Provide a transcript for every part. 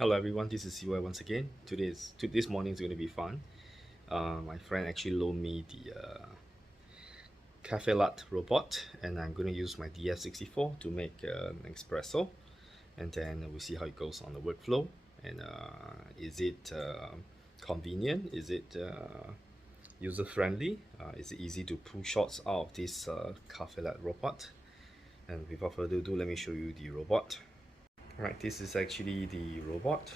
Hello everyone, this is CY once again. This morning is going to be fun. My friend actually loaned me the Cafelat robot, and I'm going to use my DF64 to make an espresso, and then we'll see how it goes on the workflow. And is it convenient? Is it user friendly? Is it easy to pull shots out of this Cafelat robot? And without further ado, let me show you the robot. Right, this is actually the robot.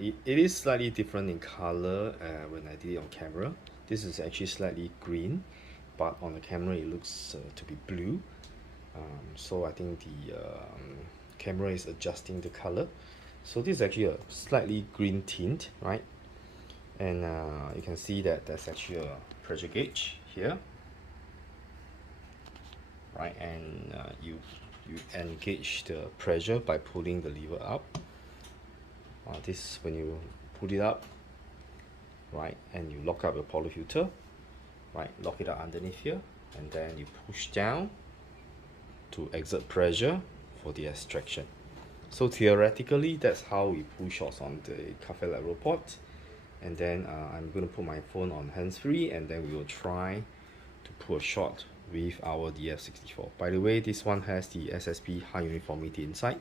It is slightly different in color when I did it on camera. This is actually slightly green, but on the camera it looks to be blue. So I think the camera is adjusting the color. So this is actually a slightly green tint, right? And you can see that there's actually a pressure gauge here, right? And you engage the pressure by pulling the lever up. This when you pull it up, right, and you lock up your polyfilter, right, lock it up underneath here, and then you push down to exert pressure for the extraction. So theoretically, that's how we pull shots on the Cafelat robot. And then I'm going to put my phone on hands-free, and then we will try to pull a shot with our DF64. By the way, this one has the SSP high uniformity inside,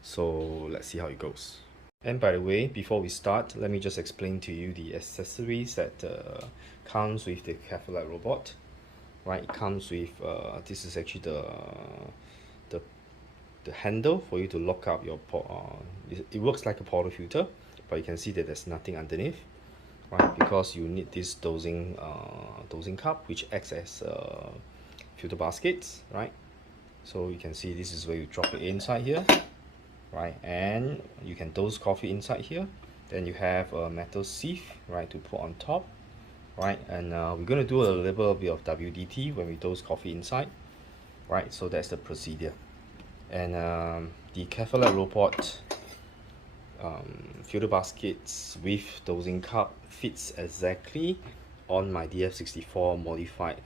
so let's see how it goes. And by the way, before we start, let me just explain to you the accessories that comes with the Cafelat robot. Right, it comes with this is actually the handle for you to lock up your it works like a portafilter, but you can see that there's nothing underneath, right? Because you need this dosing cup, which acts as filter baskets, right? So you can see this is where you drop it inside here, right? And you can dose coffee inside here. Then you have a metal sieve, right, to put on top, right? And we're going to do a little bit of WDT when we dose coffee inside, right? So that's the procedure. And the Cafelat robot filter baskets with dosing cup fits exactly on my DF64 modified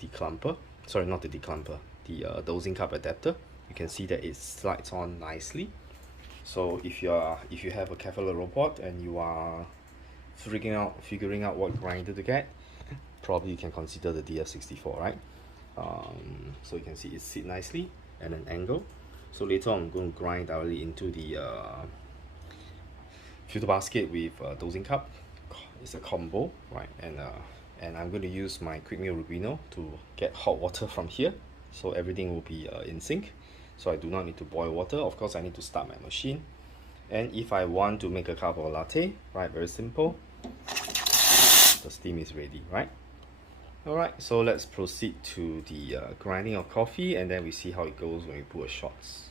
declumper. Sorry, not the declumper, the dosing cup adapter. You can see that it slides on nicely. So if you have a Cafelat robot and you are figuring out what grinder to get, probably you can consider the DF64, right? So you can see it sits nicely at an angle. So later on, I'm going to grind directly into the filter basket with dosing cup. It's a combo, right? And I'm going to use my quick meal Rubino to get hot water from here, so everything will be in sync. So I do not need to boil water. Of course, I need to start my machine. And if I want to make a cup of latte, right, very simple, the steam is ready, right? Alright, so let's proceed to the grinding of coffee, and then we see how it goes when we put shots.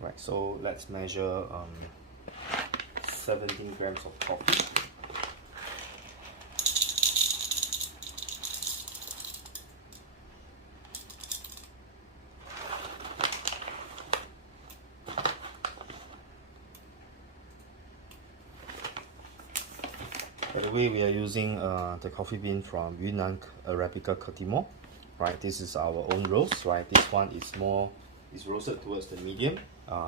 Right, so let's measure 17 grams of coffee. By the way, we are using the coffee bean from Yunnan Arabica Cotimo, right? This is our own roast, right? This one is roasted towards the medium,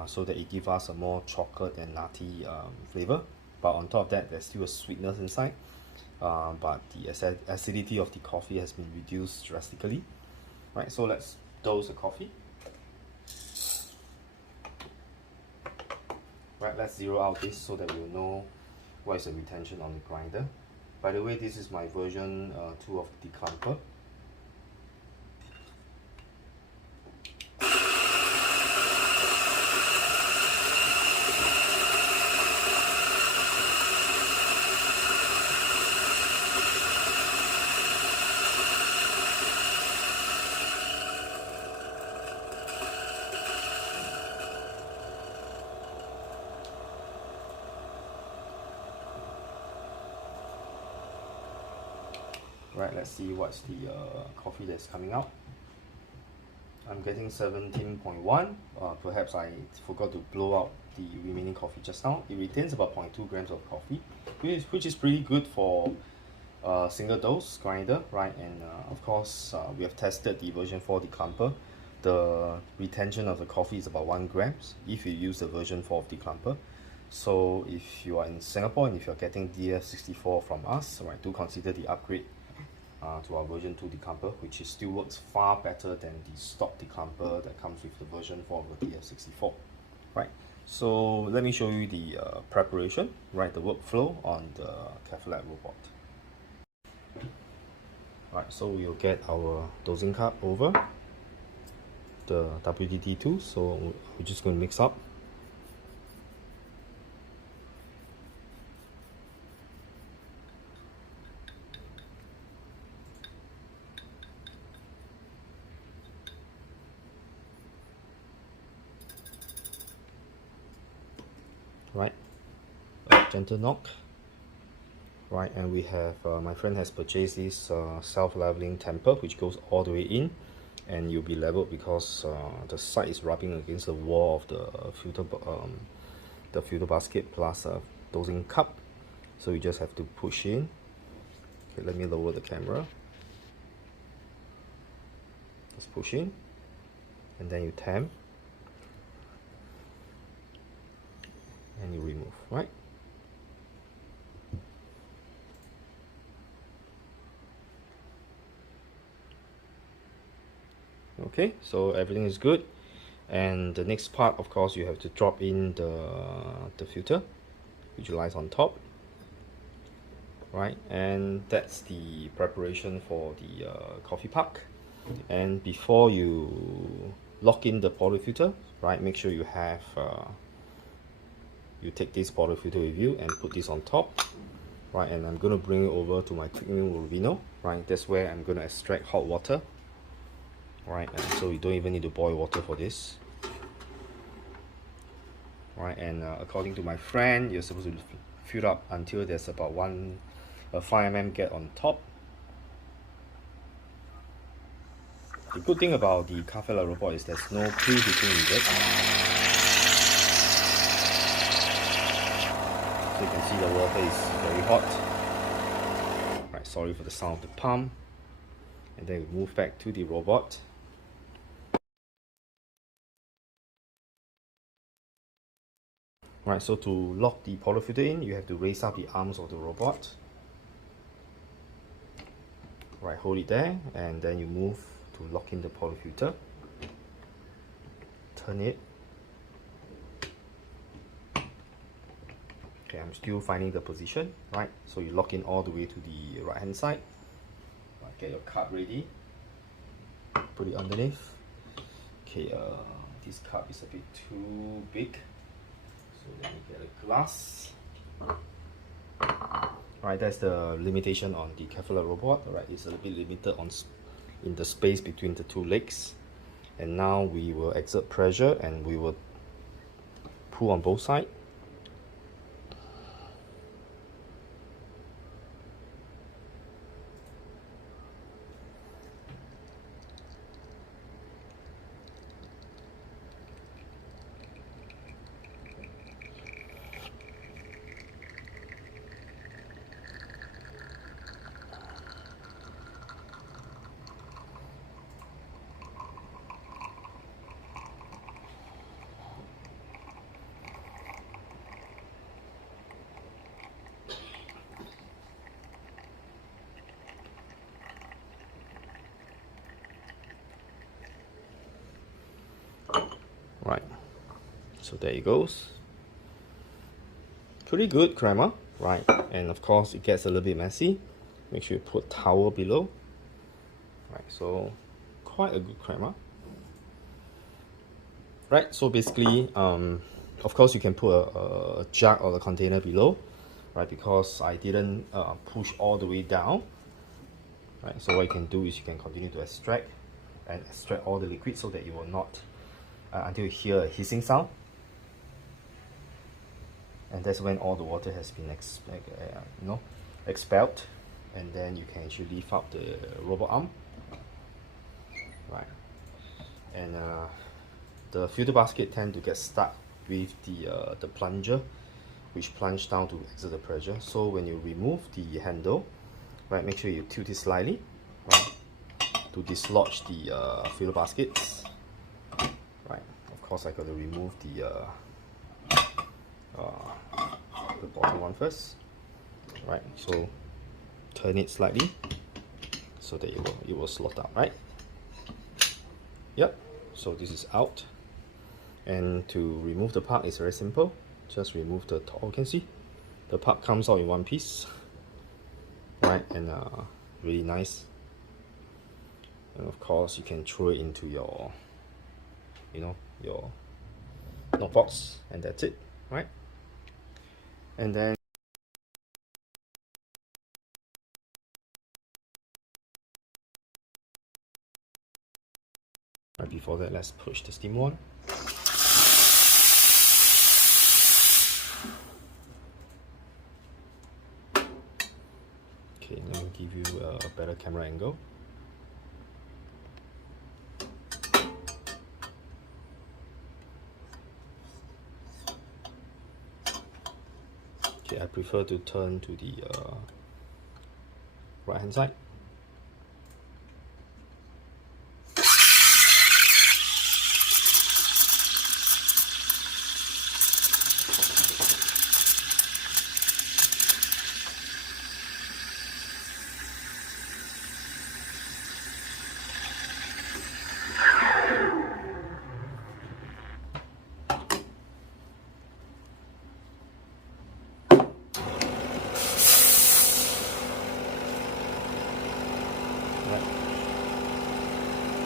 so that it gives us a more chocolate and nutty flavor. But on top of that, there's still a sweetness inside. But the acidity of the coffee has been reduced drastically, right? So let's dose the coffee. Right, let's zero out this so that we'll know what is the retention on the grinder. By the way, this is my version 2 of the declumper. Right, let's see what's the coffee that's coming out. I'm getting 17.1. Perhaps I forgot to blow out the remaining coffee just now. It retains about 0.2 grams of coffee, which is pretty good for single dose grinder, right? And of course, we have tested the version 4 declumper the retention of the coffee is about 1 grams if you use the version 4 of declumper. So if you are in Singapore and if you're getting DF64 from us, right, do consider the upgrade to our version 2 declumper, which is still works far better than the stock declumper that comes with the version 4 of the DF64. Right, so let me show you the preparation, right, the workflow on the Cafelat robot. Right, so we'll get our dosing cup over the WDT2, so we're just going to mix up. Right, a gentle knock. Right, and we have my friend has purchased this self-leveling tamper which goes all the way in, and you'll be leveled because the side is rubbing against the wall of the filter basket plus a dosing cup. So you just have to push in. Okay, let me lower the camera. Just push in, and then you tamp, and you remove. Right. Okay, so everything is good, and the next part, of course, you have to drop in the filter which lies on top, right? And that's the preparation for the coffee puck. And before you lock in the portafilter, right, make sure you have you take this portafilter with you and put this on top, right? And I'm going to bring it over to my quick milling Rubino, right? That's where I'm going to extract hot water. Right, and so you don't even need to boil water for this. Right, and according to my friend, you're supposed to fill up until there's about a 5 mm gap on top. The good thing about the Cafelat robot is there's no preheating needed. So you can see the water is very hot. Right, sorry for the sound of the pump. And then we move back to the robot. Right, so to lock the portafilter in, you have to raise up the arms of the robot. Right, hold it there, and then you move to lock in the portafilter. Turn it. Okay, I'm still finding the position, right? So you lock in all the way to the right hand side. Right, get your cup ready. Put it underneath. Okay, this cup is a bit too big. So let me get a glass. Right, that's the limitation on the Cafelat robot. Right, it's a little bit limited in the space between the two legs. And now we will exert pressure and we will pull on both sides. Right, so there it goes. Pretty good crema, right? And of course it gets a little bit messy. Make sure you put towel below. Right, so quite a good crema. Right, so basically, of course you can put a jug or a container below, right? Because I didn't push all the way down. Right, so what you can do is you can continue to extract all the liquid so that you will not until you hear a hissing sound, and that's when all the water has been expelled, and then you can actually lift up the robot arm, right? And the filter basket tend to get stuck with the plunger, which plunge down to exert the pressure. So when you remove the handle, right, make sure you tilt it slightly, right, to dislodge the filter baskets. Right, of course I got to remove the bottom one first. Right, so turn it slightly so that it will slot out, right? Yep, so this is out. And to remove the part is very simple. Just remove the top. You can see the part comes out in one piece, right? And really nice. And of course you can throw it into your, your notebooks, and that's it, right? And then right before that, let's push the steam one. Okay, let me give you a better camera angle. Okay, I prefer to turn to the right hand side.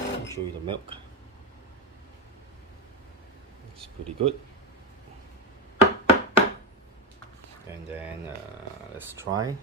I'll show you the milk. It's pretty good. And then let's try